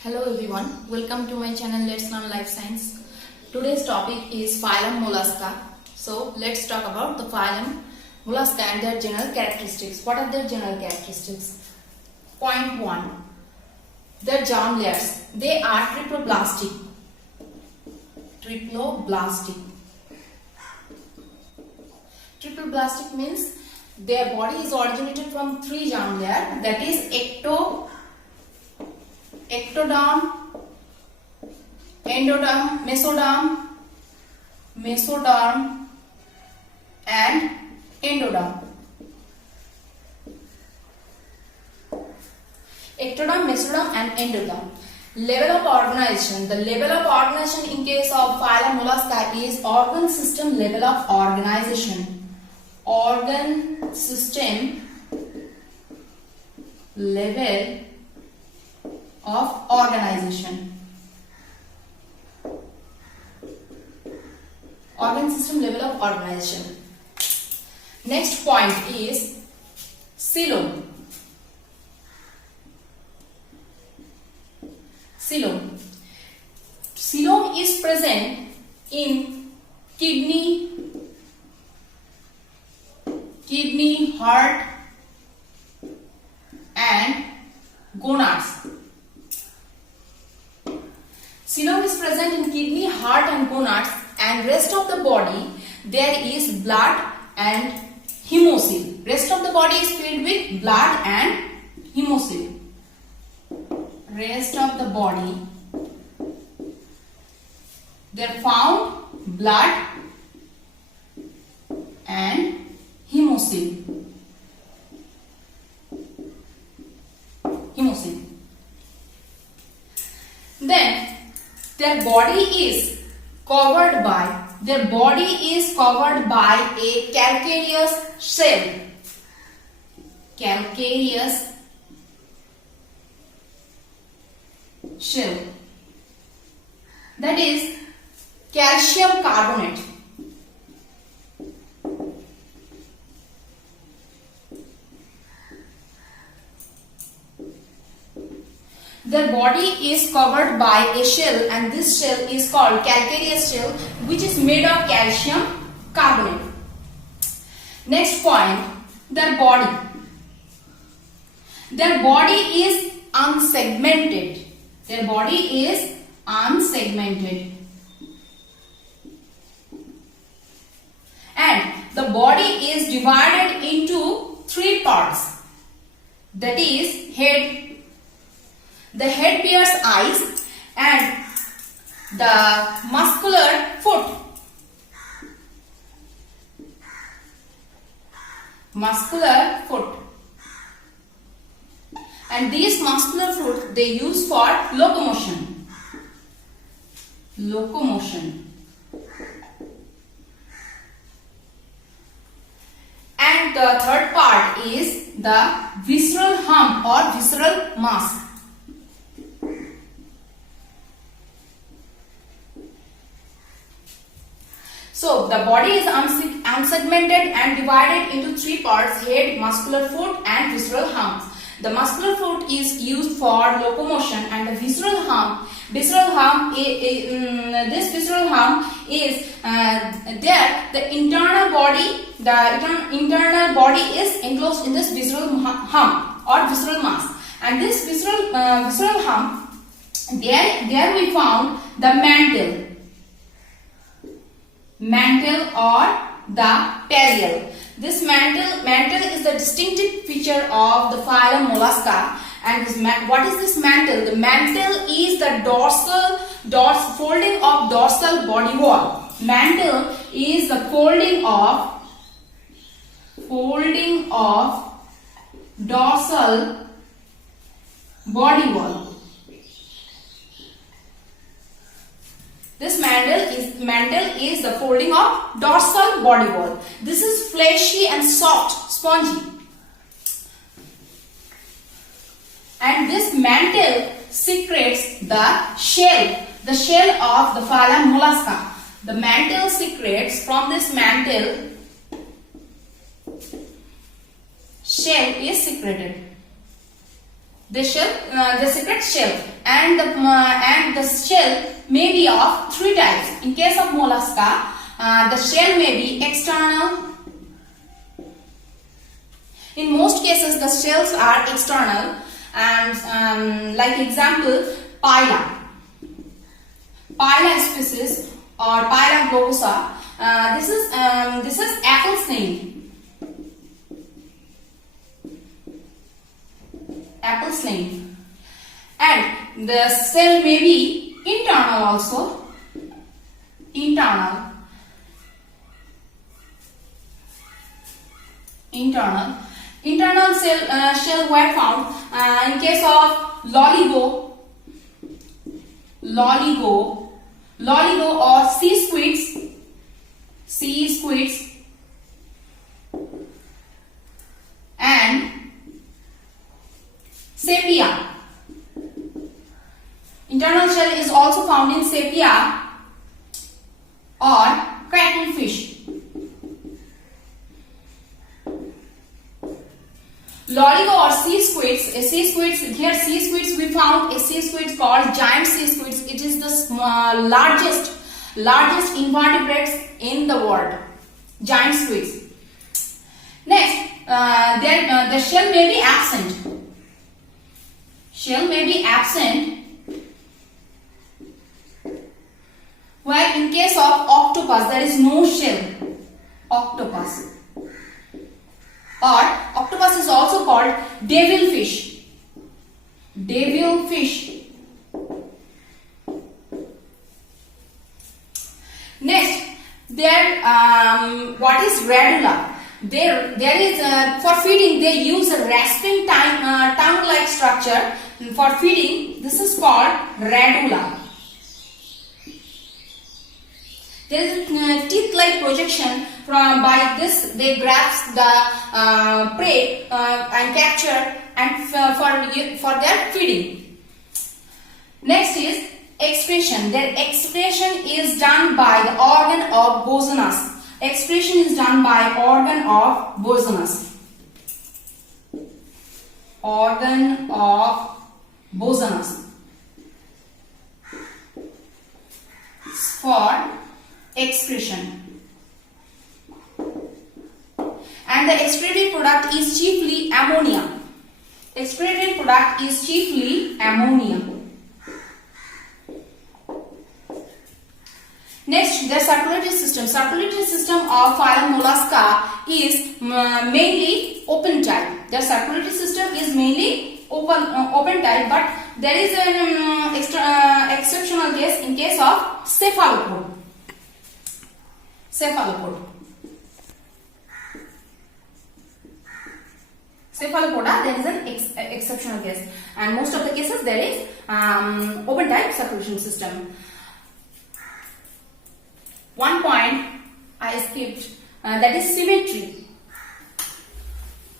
Hello everyone, welcome to my channel Let's Learn Life Science. Today's topic is Phylum Mollusca. So let's talk about the Phylum Mollusca and their general characteristics. What are their general characteristics? Point 1. Their germ layers. They are triploblastic. Triploblastic means their body is originated from 3 germ layers, that is ectoderm, endoderm, mesoderm and endoderm. Ectoderm, mesoderm and endoderm. Level of organization. The level of organization in case of Phylum Mollusca is organ system level of organization. Organ system level of organization. Organ system level of organization. Next point is phylum. Phylum is present in kidney, heart and gonads. Phylum is present in kidney, heart and gonads, and rest of the body there is blood and hemocoel. Rest of the body is filled with blood and hemocoel. Rest of the body there found blood and hemocoel. Then their body is covered by a calcareous shell. That is calcium carbonate. Their body is covered by a shell, and this shell is called calcareous shell, which is made of calcium carbonate. Next point, their body. Their body is unsegmented. And the body is divided into 3 parts. That is head. The head bears eyes and the muscular foot. And these muscular foot they use for locomotion. And the third part is the visceral hump or visceral mass. So the body is unsegmented and divided into 3 parts: head, muscular foot and visceral hump. The muscular foot is used for locomotion, and the visceral hump is the internal body is enclosed in this visceral hump or visceral mass. And this visceral hump, there we found the mantle or the periel. This mantle is the distinctive feature of the Phylum Mollusca. And what is this mantle? The mantle is the folding of dorsal body wall. Mantle is the folding of dorsal body wall. This mantle is the folding of dorsal body wall. This is fleshy and soft, spongy. And this mantle secretes the shell of the Phylum Mollusca. The mantle secretes from this mantle shell is secreted. They secrete shell, and the shell may be of three types. In case of mollusca, the shell may be external. In most cases, the shells are external, and like example, Phylum species or Phylum Mollusca. This is apple snail. Apple snail, and the cell may be internal also. Internal shell were found in case of loligo or sea squids, and sepia. Internal shell is also found in sepia or cuttlefish. Loligo or sea squids. Here sea squids, we found a sea squid called giant sea squids. It is the largest invertebrates in the world. Giant squids. Next, the shell may be absent. Where in case of octopus there is no shell. Or octopus is also called devilfish. Next, what is radula? There is for feeding they use a rasping tongue-like structure for feeding. This is called radula. There is a teeth-like projection. By this they grasp the prey and capture and for their feeding. Next is excretion. Their excretion is done by the organ of Bosonus. Organ of Bosonus for excretion. And the excretory product is chiefly ammonia. Next, the circulatory system. Circulatory system of Phylum Mollusca is mainly open type. The circulatory system is mainly open type, but there is an exceptional case in case of cephalopod. Cephalopoda, there is an exceptional case, and most of the cases there is open type circulation system. One point I skipped, that is symmetry.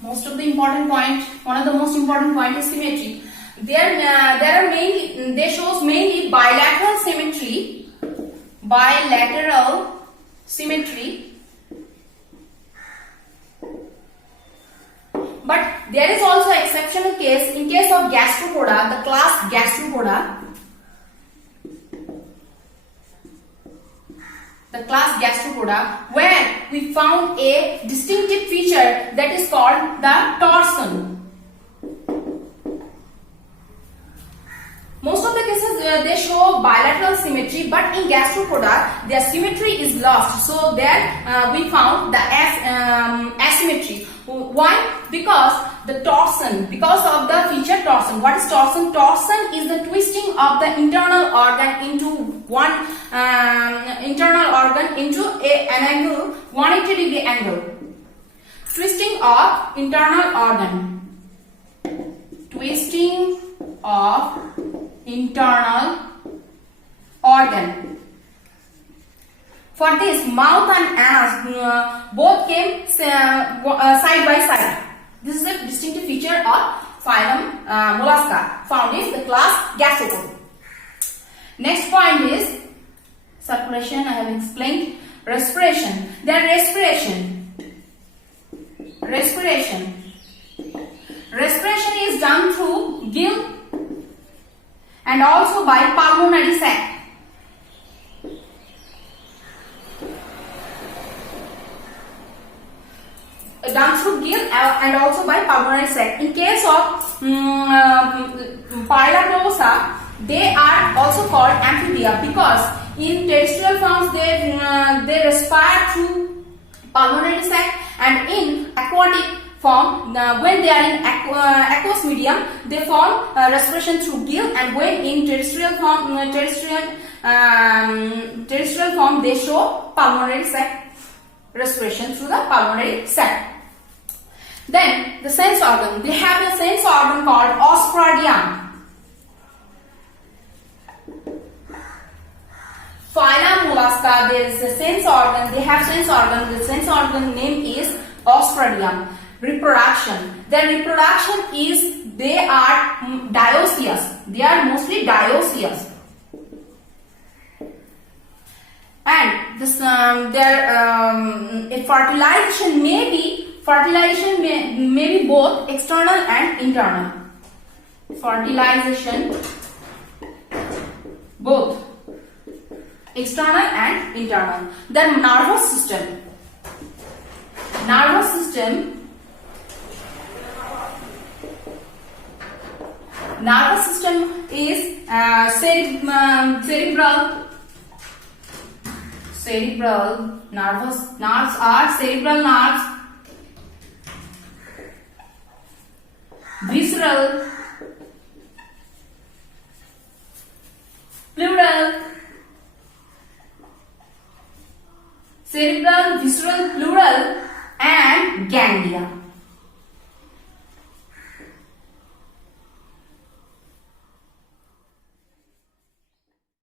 One of the most important point is symmetry. They shows mainly bilateral symmetry. But there is also exceptional case in case of gastropoda, the class gastropoda. Where we found a distinctive feature that is called the torsion. Most of the cases they show bilateral symmetry, but in gastropoda their symmetry is lost. So there we found the asymmetry. Why? Because the torsion, because of the feature torsion. What is torsion? Torsion is the twisting of the internal organ into one an angle, 180-degree angle. Twisting of internal organ. For this, mouth and anus both came side by side. This is a distinctive feature of Phylum Mollusca found in the class Gastropoda. Next point is circulation. I have explained. Respiration. Then respiration Respiration is done through gill and also by pulmonary sac. Done through gill and also by pulmonary sac. In case of Phylum, they are also called amphibia because in terrestrial forms they respire through pulmonary sac, and in aquatic form when they are in aqueous medium they form respiration through gill, and when in terrestrial form they show pulmonary sac, respiration through the pulmonary sac. Then the sense organ, they have a sense organ called ostradium. Phylum Mollusca, there is a sense organ, they have sense organ, the sense organ name is ostradium. Reproduction, their reproduction is, they are dioecious, they are mostly dioecious. And this fertilization may be both external and internal. Fertilization both external and internal. Then nervous system. Nervous system is cerebral nerves are cerebral nerves, visceral, pleural, cerebral, visceral,